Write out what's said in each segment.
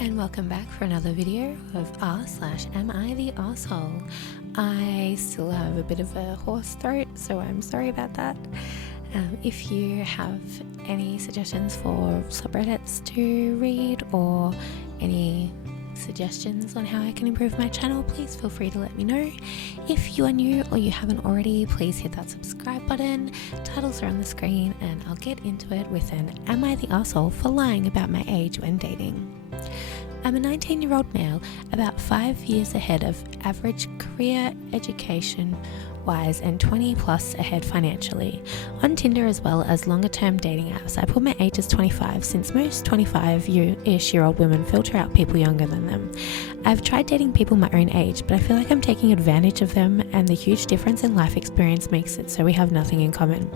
And welcome back for another video of r/am I the asshole. I still have a bit of a hoarse throat, so I'm sorry about that. If you have any suggestions for subreddits to read or any suggestions on how I can improve my channel, please feel free to let me know. If you are new or you haven't already, please hit that subscribe button. Titles are on the screen and I'll get into it with an Am I the Asshole for lying about my age when dating. I'm a 19-year-old male, about 5 years ahead of average career, education-wise, and 20 plus ahead financially. On Tinder as well as longer-term dating apps, I put my age as 25 since most 25-ish-year-old women filter out people younger than them. I've tried dating people my own age, but I feel like I'm taking advantage of them, and the huge difference in life experience makes it so we have nothing in common.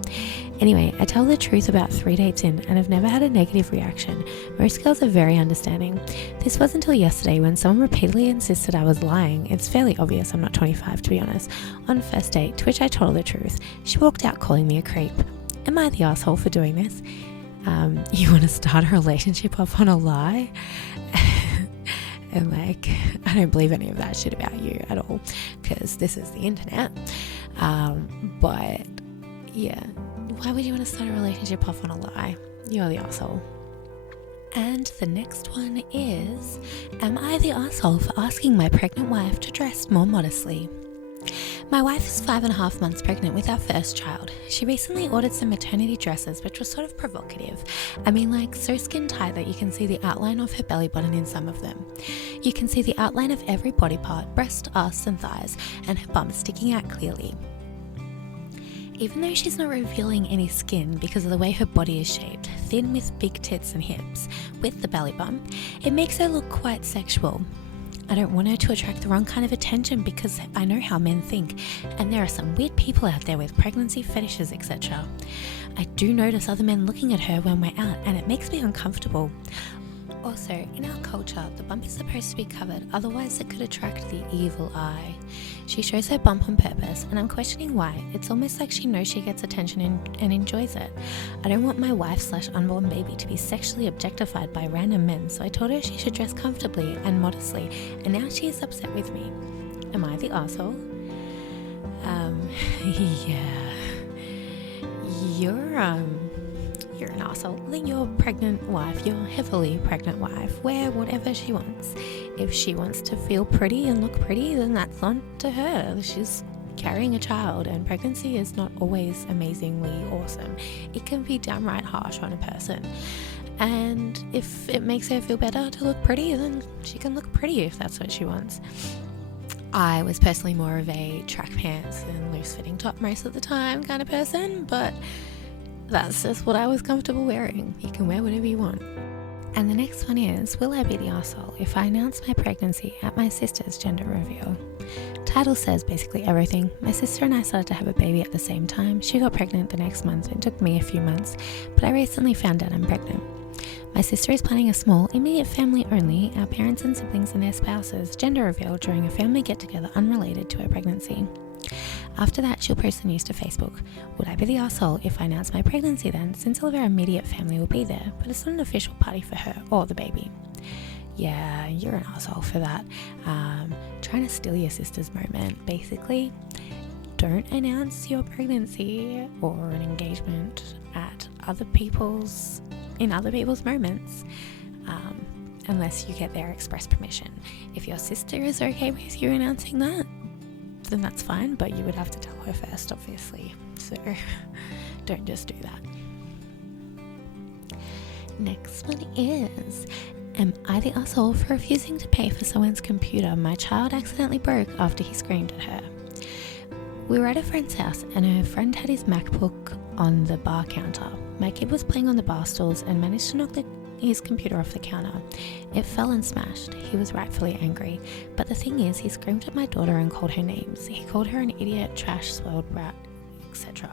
Anyway, I tell the truth about 3 dates in and have never had a negative reaction. Most girls are very understanding. This wasn't until yesterday when someone repeatedly insisted I was lying. It's fairly obvious I'm not 25 to be honest. On first date, to which I told her the truth, she walked out calling me a creep. Am I the asshole for doing this? You want to start a relationship off on a lie? And I don't believe any of that shit about you at all, because this is the internet. But yeah, why would you want to start a relationship off on a lie? You're the asshole. And the next one is, am I the asshole for asking my pregnant wife to dress more modestly? My wife is 5.5 months pregnant with our first child. She recently ordered some maternity dresses, which was sort of provocative. I mean, so skin tight that you can see the outline of her belly button in some of them. You can see the outline of every body part, breast, ass and thighs, and her bum sticking out clearly. Even though she's not revealing any skin because of the way her body is shaped, thin with big tits and hips, with the belly bump, it makes her look quite sexual. I don't want her to attract the wrong kind of attention because I know how men think, and there are some weird people out there with pregnancy fetishes, etc. I do notice other men looking at her when we're out, and it makes me uncomfortable. Also, in our culture, the bump is supposed to be covered, otherwise it could attract the evil eye. She shows her bump on purpose, and I'm questioning why. It's almost like she knows she gets attention and enjoys it. I don't want my wife/unborn baby to be sexually objectified by random men, so I told her she should dress comfortably and modestly, and now she is upset with me. Am I the asshole? Yeah. You're an asshole. Let your pregnant wife, your heavily pregnant wife, wear whatever she wants. If she wants to feel pretty and look pretty, then that's on to her. She's carrying a child, and pregnancy is not always amazingly awesome. It can be downright harsh on a person. And if it makes her feel better to look pretty, then she can look pretty if that's what she wants. I was personally more of a track pants and loose-fitting top most of the time kind of person, but that's just what I was comfortable wearing. You can wear whatever you want. And the next one is, will I be the asshole if I announce my pregnancy at my sister's gender reveal? Title says basically everything. My sister and I started to have a baby at the same time. She got pregnant the next month. It took me a few months, but I recently found out I'm pregnant. My sister is planning a small, immediate family only, our parents and siblings and their spouses, gender reveal during a family get-together unrelated to her pregnancy. After that, she'll post the news to Facebook. Would I be the asshole if I announce my pregnancy then, since all of our immediate family will be there, but it's not an official party for her or the baby? Yeah, you're an asshole for that. Trying to steal your sister's moment. Basically, don't announce your pregnancy or an engagement at other people's moments, unless you get their express permission. If your sister is okay with you announcing that, then that's fine, but you would have to tell her first, obviously. So don't just do that. Next one is, am I the asshole for refusing to pay for someone's computer my child accidentally broke after he screamed at her? We were at a friend's house and her friend had his MacBook on the bar counter. My kid was playing on the bar stools and managed to knock his computer off the counter. It fell and smashed. He was rightfully angry. But the thing is, he screamed at my daughter and called her names. He called her an idiot, trash, swelled brat, etc.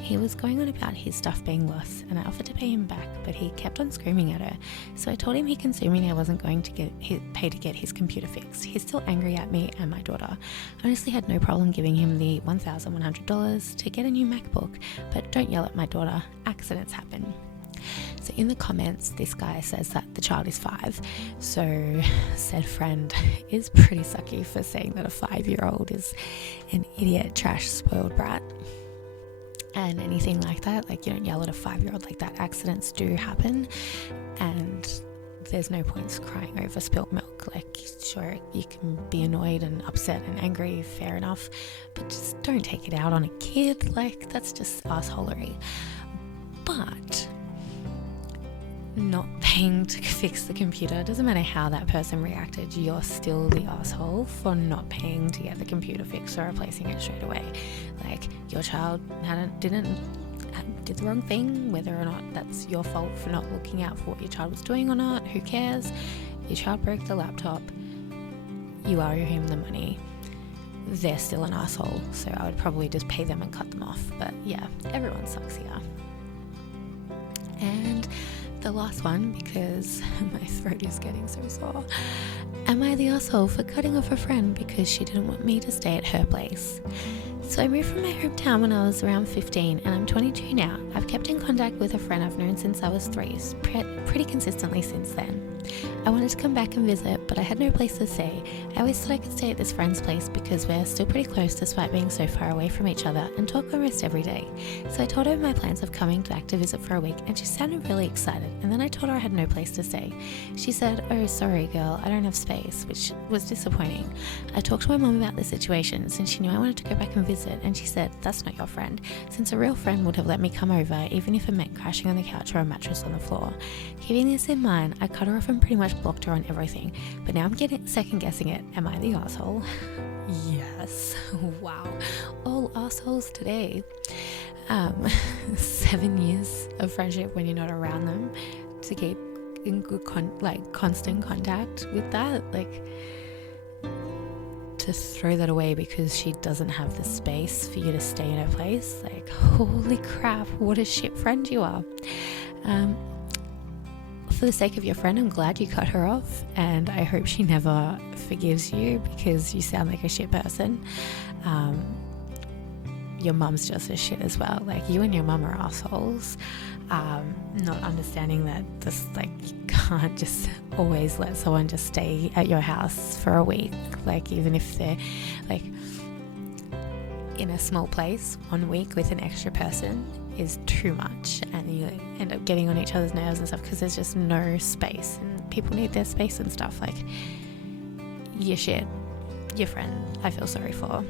He was going on about his stuff being lost, and I offered to pay him back, but he kept on screaming at her. So I told him he can sue me and I wasn't going to pay to get his computer fixed. He's still angry at me and my daughter. I honestly had no problem giving him the $1,100 to get a new MacBook, but don't yell at my daughter. Accidents happen. So in the comments, this guy says that the child is 5. So said friend is pretty sucky for saying that a 5-year-old is an idiot, trash, spoiled brat. And anything like that, like, you don't yell at a 5-year-old like that. Accidents do happen, and there's no point crying over spilt milk. Like, sure, you can be annoyed and upset and angry, fair enough, but just don't take it out on a kid. Like, that's just assholery. But not paying to fix the computer, doesn't matter how that person reacted, you're still the asshole for not paying to get the computer fixed or replacing it straight away. Like, your child did the wrong thing, whether or not that's your fault for not looking out for what your child was doing or not, who cares? Your child broke the laptop, you owe him the money. They're still an asshole, so I would probably just pay them and cut them off. But yeah, everyone sucks here. And the last one, because my throat is getting so sore. Am I the asshole for cutting off a friend because she didn't want me to stay at her place? So I moved from my hometown when I was around 15, and I'm 22 now. I've kept in contact with a friend I've known since I was 3, pretty consistently since then. I wanted to come back and visit, but I had no place to stay. I always thought I could stay at this friend's place because we're still pretty close despite being so far away from each other, and talk almost every day. So I told her my plans of coming back to visit for a week, and she sounded really excited, and then I told her I had no place to stay. She said, "Oh, sorry girl, I don't have space," which was disappointing. I talked to my mum about the situation since she knew I wanted to go back and visit, and she said, "That's not your friend," since a real friend would have let me come over even if it meant crashing on the couch or a mattress on the floor. Keeping this in mind, I cut her off and pretty much blocked her on everything, but now I'm getting second guessing it. Am I the asshole? Yes. Wow, all assholes today. 7 years of friendship when you're not around them, to keep in good constant contact with that, like, to throw that away because she doesn't have the space for you to stay in her place. Like, holy crap, what a shit friend you are. For the sake of your friend, I'm glad you cut her off, and I hope she never forgives you because you sound like a shit person. Your mum's just as shit as well. Like, you and your mum are assholes. Not understanding that just, like, you can't just always let someone just stay at your house for a week. Like, even if they're, like, in a small place, 1 week with an extra person is too much, and you end up getting on each other's nerves and stuff because there's just no space, and people need their space and stuff. Like, your shit, your friend, I feel sorry for.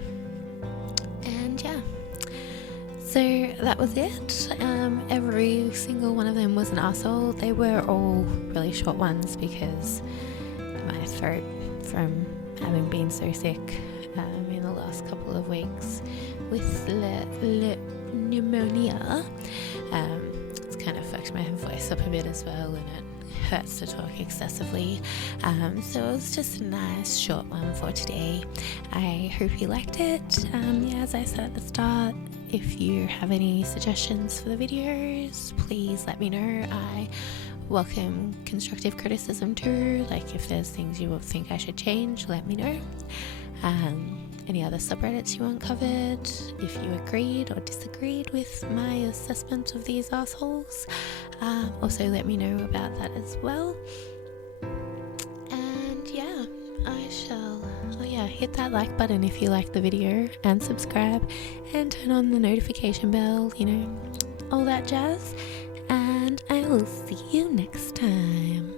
And yeah, so that was it. Every single one of them was an asshole. They were all really short ones because my throat, from having been so sick in the last couple of weeks with pneumonia, it's kind of fucked my voice up a bit as well, and it hurts to talk excessively. So it was just a nice short one for today. I hope you liked it. Yeah, as I said at the start, if you have any suggestions for the videos, please let me know. I welcome constructive criticism too. Like, if there's things you think I should change, let me know. Any other subreddits you want covered, if you agreed or disagreed with my assessment of these assholes, also let me know about that as well. And yeah, I shall, hit that like button if you like the video, and subscribe, and turn on the notification bell, all that jazz, and I will see you next time.